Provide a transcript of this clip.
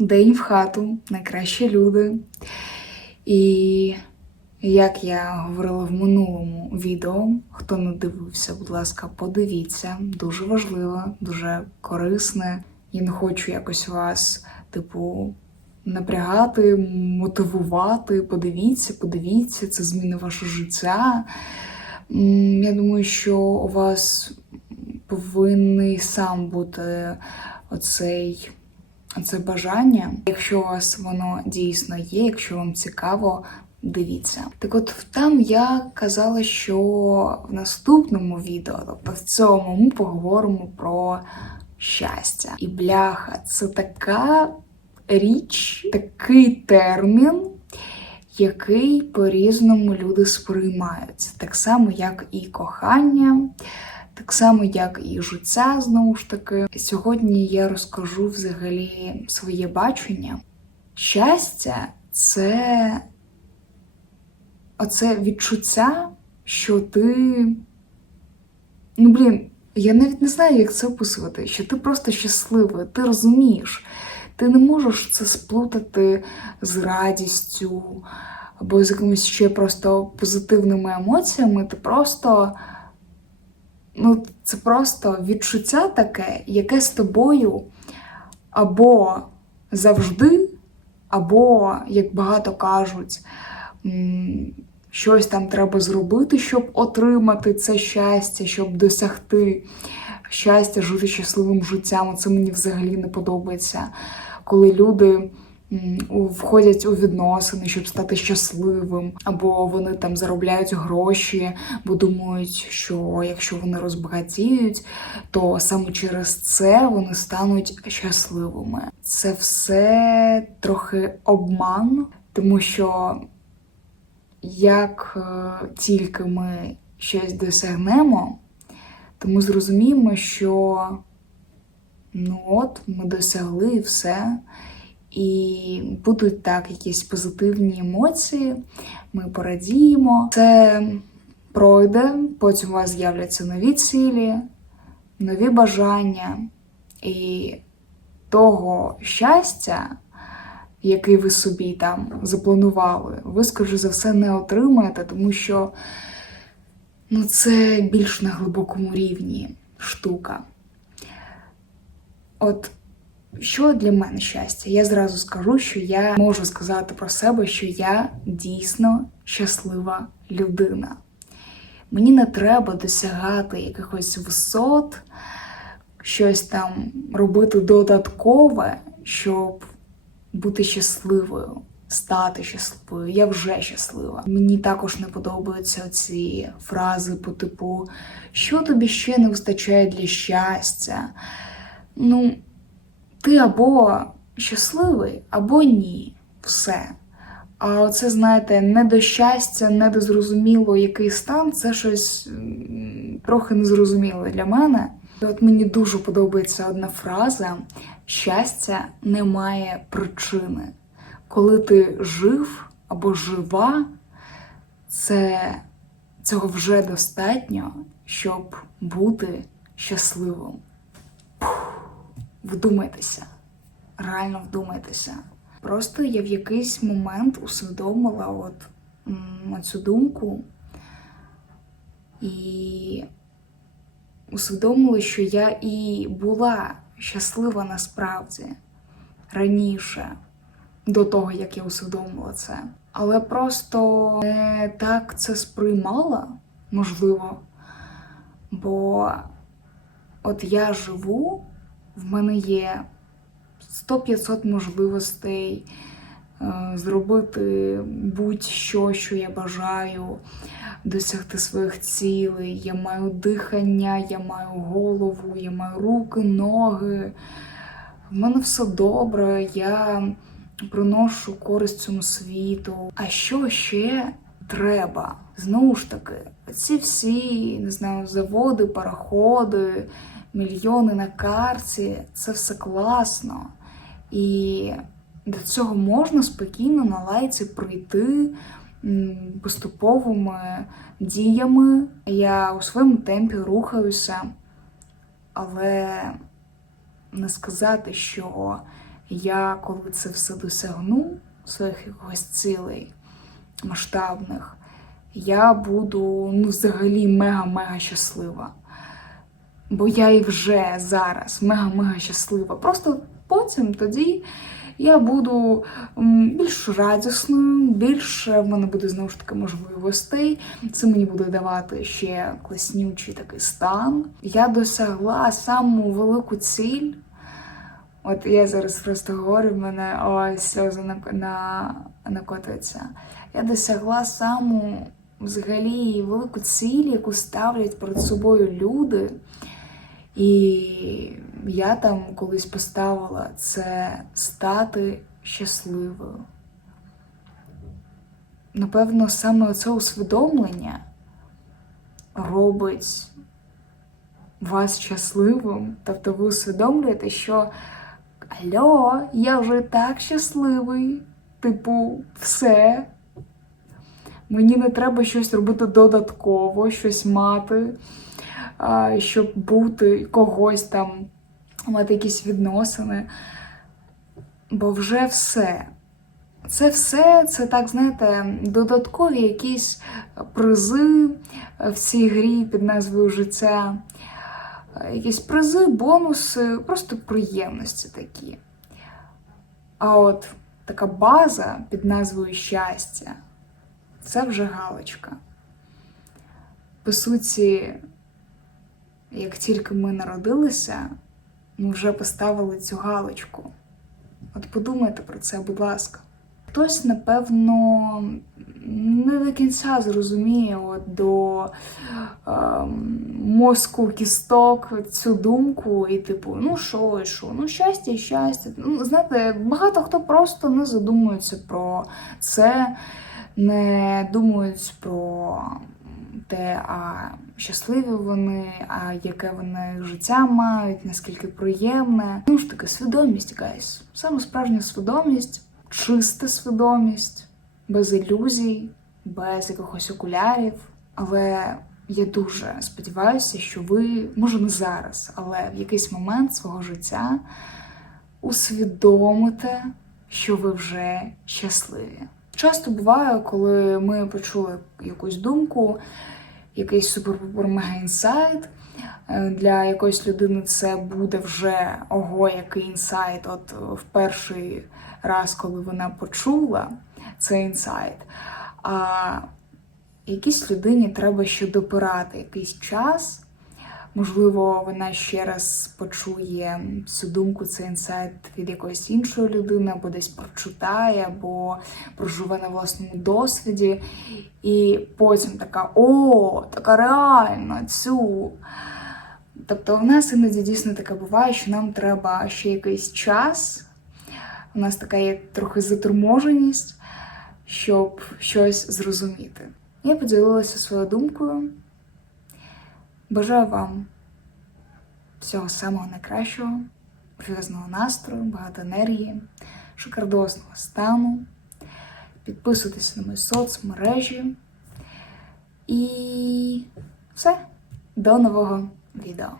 День в хату, найкращі люди. І як я говорила в минулому відео, хто не дивився, будь ласка, подивіться. Дуже важливо, дуже корисне. Я не хочу якось вас, типу, напрягати, мотивувати. Подивіться, подивіться, це зміни ваше життя. Я думаю, що у вас повинний сам бути оцей, оце бажання. Якщо у вас воно дійсно є, якщо вам цікаво, дивіться. Так от там я казала, що в наступному відео, тобто в цьому, ми поговоримо про щастя. І бляха, це така річ, такий термін. Який по-різному люди сприймають, так само, як і кохання, так само, як і життя, знову ж таки. Сьогодні я розкажу взагалі своє бачення. Щастя це оце відчуття, що ти. Ну, блін, я навіть не знаю, як це описувати, що ти просто щасливий, ти розумієш. Ти не можеш це сплутати з радістю або з якимись ще просто позитивними емоціями. Ти просто. Ну, це просто відчуття таке, яке з тобою або завжди, або, як багато кажуть, щось там треба зробити, щоб отримати це щастя, щоб досягти щастя, жити щасливим життям. Це мені взагалі не подобається. Коли люди входять у відносини, щоб стати щасливим, або вони там заробляють гроші, бо думають, що якщо вони розбагатіють, то саме через це вони стануть щасливими. Це все трохи обман, тому що як е, тільки ми щось досягнемо, то ми зрозуміємо, що ну от ми досягли все. І будуть так якісь позитивні емоції, ми порадіємо. Це пройде, потім у вас з'являться нові цілі, нові бажання і того щастя, який ви собі там запланували, ви, скоріше за все, не отримаєте, тому що ну, це більш на глибокому рівні штука. От що для мене щастя? Я зразу скажу, що я можу сказати про себе, що я дійсно щаслива людина. Мені не треба досягати якихось висот, щось там робити додаткове, щоб бути щасливою, стати щасливою. Я вже щаслива. Мені також не подобаються ці фрази по типу, що тобі ще не вистачає для щастя. Ну, ти або щасливий, або ні. Все. А оце, знаєте, не до щастя, не до зрозуміло, який стан, це щось трохи незрозуміле для мене. І от мені дуже подобається одна фраза: щастя не має причини. Коли ти жив або жива, це цього вже достатньо, щоб бути щасливим. Вдумайтеся, реально вдумайтеся. Просто я в якийсь момент усвідомила от м, цю думку і усвідомила, що я і була щаслива насправді раніше, до того, як я усвідомила це. Але просто не так це сприймала, можливо. Бо от я живу, в мене є 100-500 можливостей е, зробити будь-що, що я бажаю, досягти своїх цілей. Я маю дихання, я маю голову, я маю руки, ноги. В мене все добре, я приношу користь цьому світу. А що ще треба? Знову ж таки, ці всі, не знаю, заводи, пароходи, мільйони на карті це все класно. І до цього можна спокійно на лайці прийти поступовими діями. Я у своєму темпі рухаюся, але не сказати, що Я коли це все досягну, своїх якогось цілей масштабних, я буду ну, взагалі мега-мега щаслива. Бо я і вже зараз мега-мега щаслива. Просто потім тоді я буду більш радісною, більше в мене буде знову ж таки можливостей. Це мені буде давати ще класнючий такий стан. Я досягла саму велику ціль. От я зараз просто говорю, в мене ось сльози на, на, накотуються. Я досягла саму взагалі велику ціль, яку ставлять перед собою люди. І я там колись поставила це стати щасливою. Напевно, саме це усвідомлення робить вас щасливим. Тобто ви усвідомлюєте, що Альо, я вже так щасливий. Типу, все. Мені не треба щось робити додатково, щось мати, щоб бути когось там, мати якісь відносини. Бо вже все. Це все, це так, знаєте, додаткові якісь призи в цій грі під назвою життя. Якісь призи, бонуси, просто приємності такі. А от така база під назвою щастя це вже галочка. По суті, як тільки ми народилися, ми вже поставили цю галочку. От подумайте про це, будь ласка. Хтось, напевно, не до кінця зрозуміє от до ем, мозку кісток цю думку, і типу, ну що, і що, ну щастя, щастя. Ну, знаєте, багато хто просто не задумується про це, не думають про те, а щасливі вони, а яке вони життя мають, наскільки приємне. Ну ж таки, свідомість, гайс. Саме справжня свідомість, чиста свідомість, без ілюзій, без якихось окулярів. Але я дуже сподіваюся, що ви, може не зараз, але в якийсь момент свого життя усвідомите, що ви вже щасливі. Часто буває, коли ми почули якусь думку, якийсь супер-пупер-мега інсайт. е, Для якоїсь людини це буде вже ого, який інсайт. От в перший раз, коли вона почула цей інсайт. А якійсь людині треба ще допирати якийсь час. Можливо, вона ще раз почує цю думку, цей інсайт від якоїсь іншої людини, або десь прочитає, або проживе на власному досвіді. І потім така: о, така реально цю. Тобто, в нас іноді дійсно таке буває, що нам треба ще якийсь час. У нас така є трохи заторможеність, щоб щось зрозуміти. Я поділилася своєю думкою. Бажаю вам всього самого найкращого, прив'язного настрою, багато енергії, шикардосного стану. Підписуйтесь на мої соцмережі. І все. До нового відео.